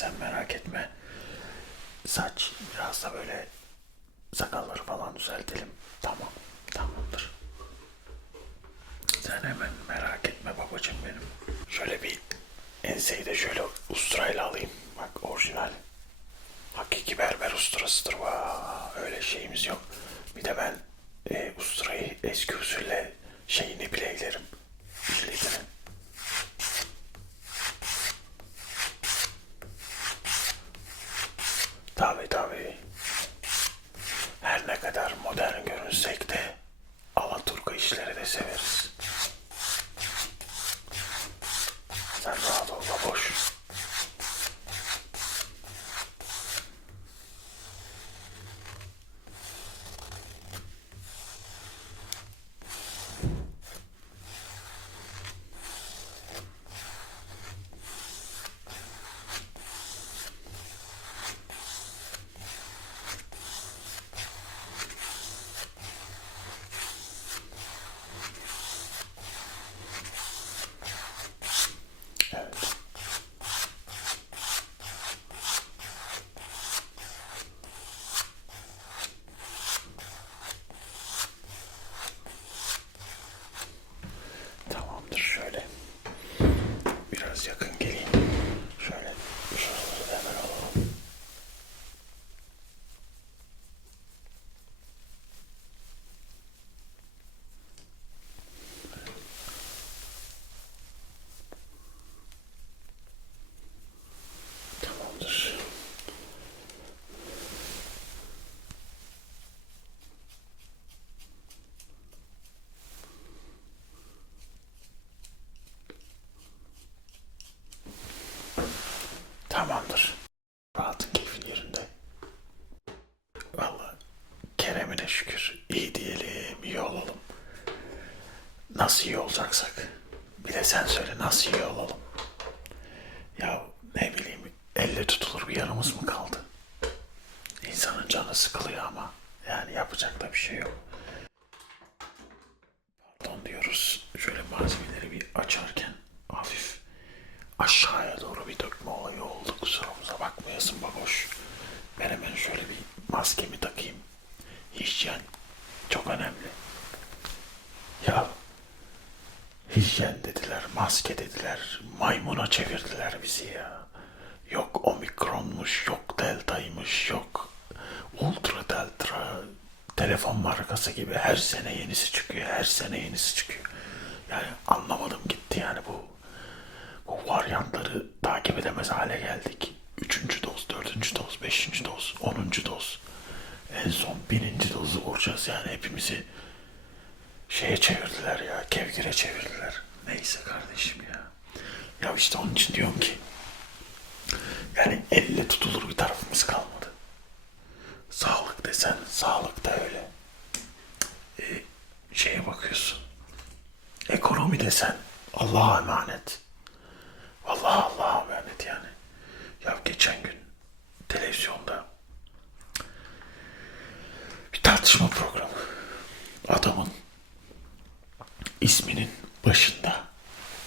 sen merak etme. Saç biraz da böyle sakalları falan düzeltelim. Tamam tamamdır. Sen hemen merak etme babacığım benim. Şöyle bir enseyi de şöyle usturayla alayım. Bak orijinal. Hakiki berber usturasıdır. Vaa, öyle şeyimiz yok. Bir de ben e, usturayı eski usulle şeyini bileylerim. Jilidini. lives. Tamamdır. Tamamdır. Rahatın keyfin yerinde. Vallahi Kerem'ine şükür iyi diyelim, iyi olalım. Nasıl iyi olacaksak. Bir de sen söyle nasıl iyi olalım. Ya ne bileyim elle tutulur bir yanımız mı kaldı? İnsanın canı sıkılıyor ama yani yapacak da bir şey yok. Pardon diyoruz. Şöyle malzemeleri bir açarken hafif aşağıya doğru bir dökme olayı oldu. Kusurumuza bakmayasın baboş. Ben hemen şöyle bir maskemi takayım. Hijyen çok önemli. Ya hijyen dediler, maske dediler, maymuna çevirdiler bizi ya. Yok omikronmuş, yok deltaymış, yok ultra delta, telefon markası gibi her sene yenisi çıkıyor, her sene yenisi çıkıyor. Yani anlamadım gitti yani bu bu varyantları takip edemez hale geldik. Üçüncü doz, dördüncü doz, beşinci doz, onuncu doz. En son bininci dozu vuracağız yani hepimizi şeye çevirdiler ya, kevgire çevirdiler. Neyse kardeşim ya. Ya işte onun için diyorum ki yani elle tutulur bir tarafımız kalmadı. Sağlık desen sağlık da öyle. Ee, şeye bakıyorsun. Ekonomi desen Allah'a emanet. Vallahi Allah'a emanet yani. Ya geçen gün televizyonda bir tartışma programı. Adamın isminin başında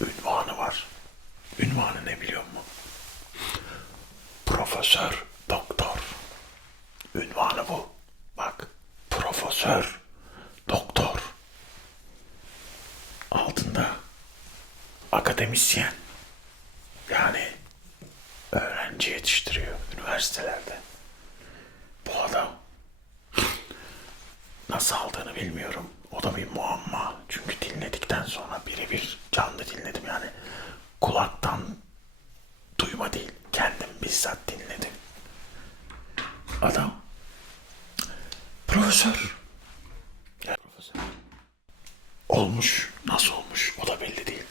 ünvanı var. Ünvanı ne biliyor musun? Profesör Doktor. Ünvanı bu. Bak. Profesör Doktor. Altında akademisyen. Yani öğrenci yetiştiriyor üniversitelerde. Bu adam nasıl aldığını bilmiyorum. O da bir muamma. Çünkü dinledikten sonra birebir canlı dinledim yani. Kulaktan duyma değil. Kendim bizzat dinledim. Adam profesör. Ya profesör. Olmuş. Nasıl olmuş? O da belli değil.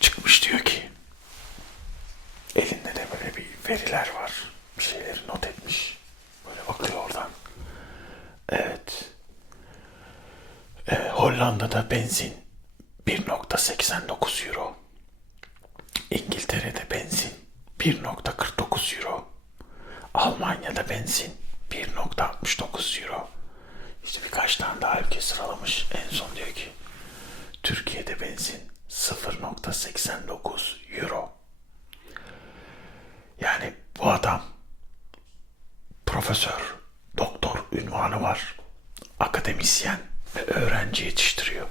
Çıkmış diyor ki elinde de böyle bir veriler var. Bir şeyleri not etmiş. Böyle bakıyor oradan. Evet. Ee, Hollanda'da benzin 1.89 euro. İngiltere'de benzin 1.49 euro. Almanya'da benzin 1.69 euro. İşte birkaç tane daha ülke sıralamış. En son diyor ki Türkiye'de benzin 0.89 euro. Yani bu adam profesör, doktor ünvanı var. Akademisyen ve öğrenci yetiştiriyor.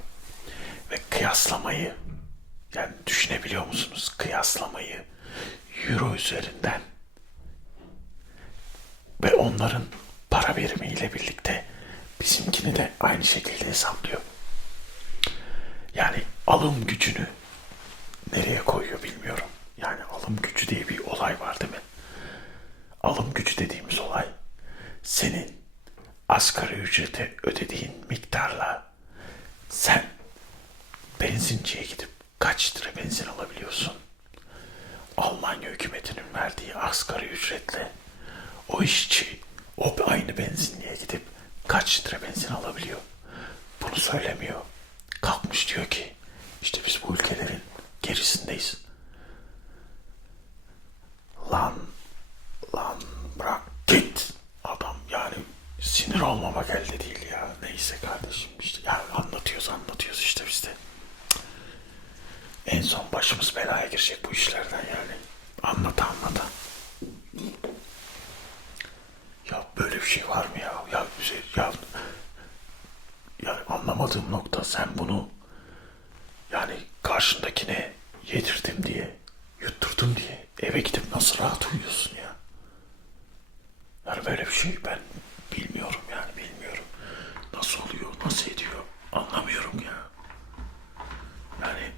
Ve kıyaslamayı yani düşünebiliyor musunuz? Kıyaslamayı euro üzerinden ve onların para birimiyle birlikte bizimkini de aynı şekilde hesaplıyor. Yani alım gücünü nereye koyuyor bilmiyorum. Yani alım gücü diye bir olay var değil mi? Alım gücü dediğimiz olay senin asgari ücrete ödediğin miktarla sen benzinciye gidip kaç lira benzin alabiliyorsun? Almanya hükümetinin verdiği asgari ücretle o işçi o aynı benzinliğe gidip kaç lira benzin alabiliyor? Bunu söylemiyor. Kalkmış diyor ki işte biz bu ülkelerin gerisindeyiz. Lan lan bırak git adam yani sinir olmamak elde değil ya. Neyse kardeşim işte ya anlatıyoruz anlatıyoruz işte biz de. En son başımız belaya girecek bu işlerden yani. Anlata anlata. Bir şey var mı ya? Ya bize ya yani anlamadığım nokta sen bunu yani karşındakine yedirdim diye yutturdum diye eve gidip nasıl rahat uyuyorsun ya? Yani böyle bir şey ben bilmiyorum. Nasıl oluyor, nasıl ediyor anlamıyorum ya. Yani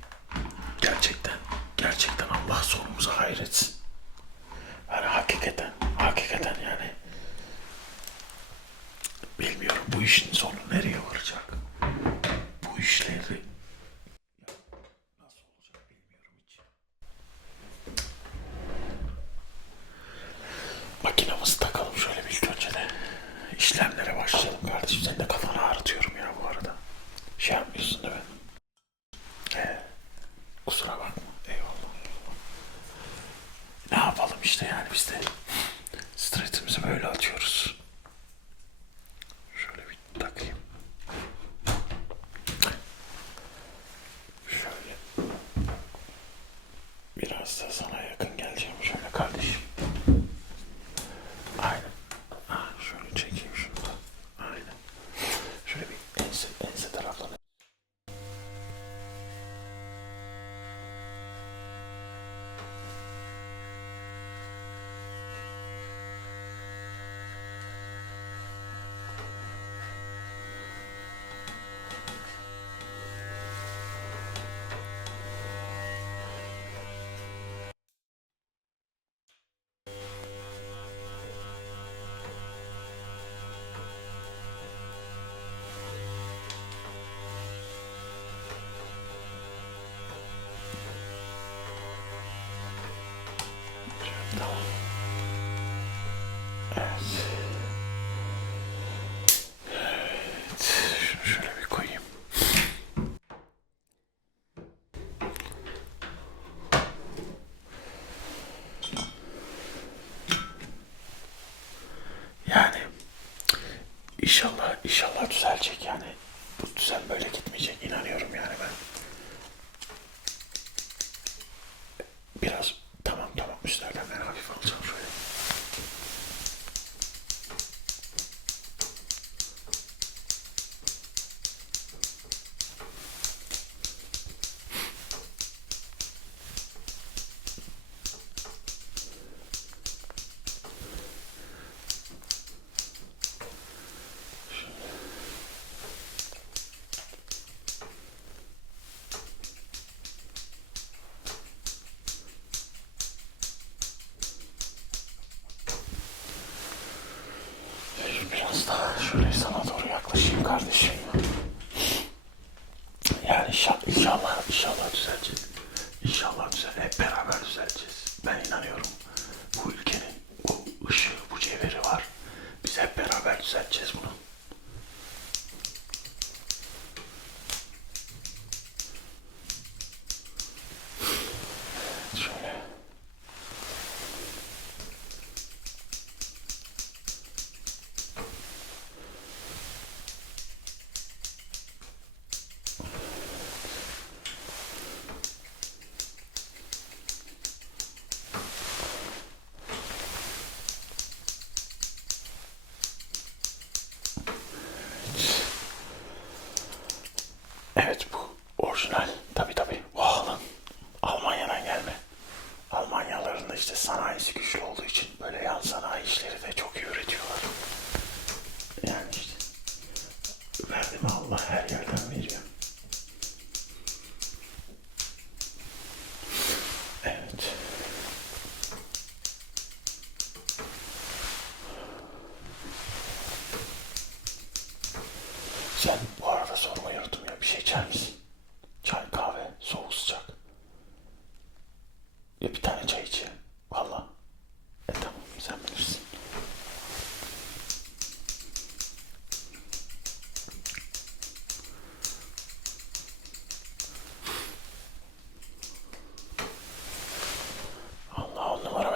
gerçekten, gerçekten Allah sonumuzu hayretsin. Yani hakikaten, hakikaten yani bilmiyorum bu işin sonu nereye varacak? so much. That's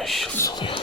Ay, 不了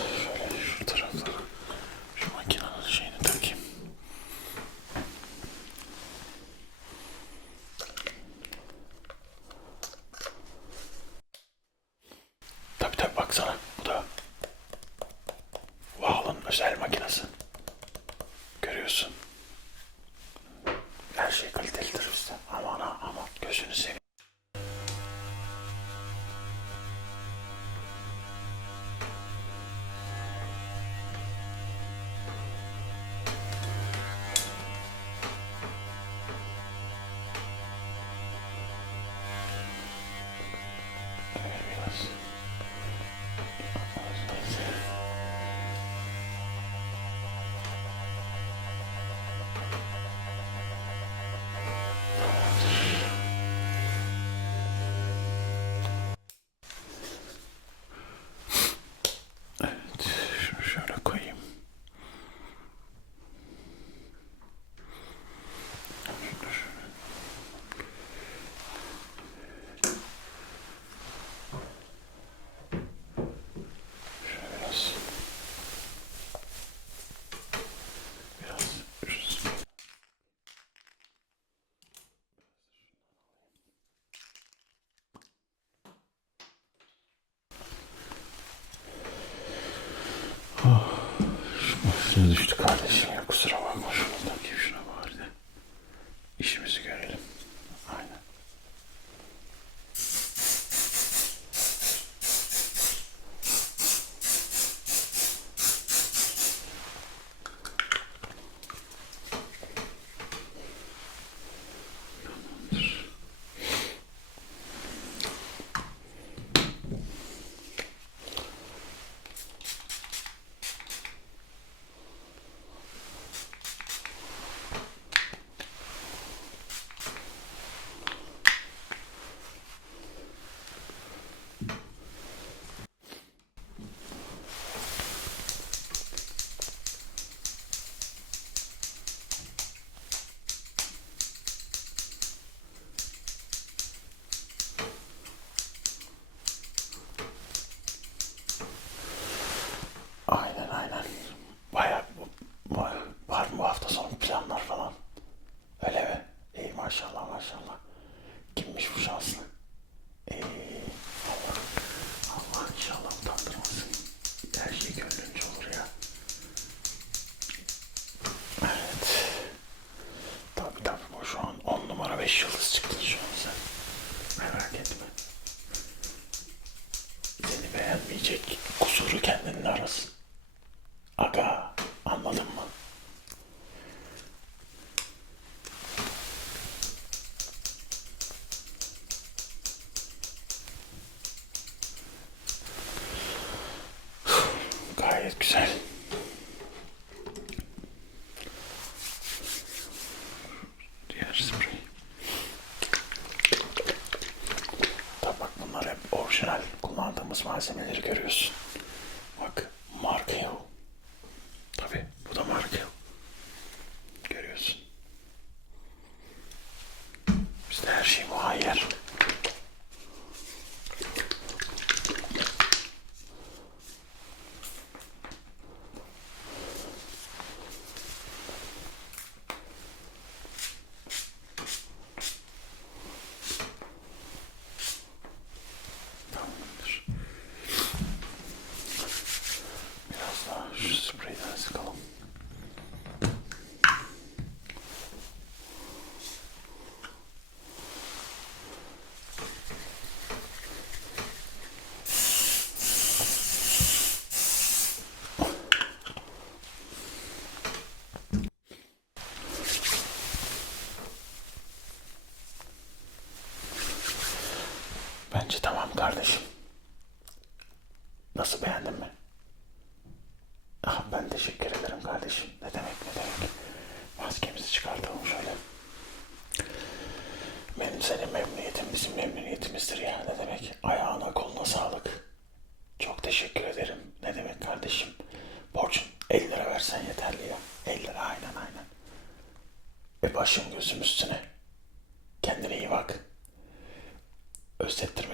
Üstüne düştü kardeşim ya kusura bakma kardeşim. Ne demek ne demek. Maskemizi çıkartalım şöyle. senin memnuniyetin bizim memnuniyetimizdir ya. Ne demek? Ayağına koluna sağlık. Çok teşekkür ederim. Ne demek kardeşim? Borcun 50 lira versen yeterli ya. 50 lira aynen aynen. Ve başım gözüm üstüne. Kendine iyi bak. Özlettirme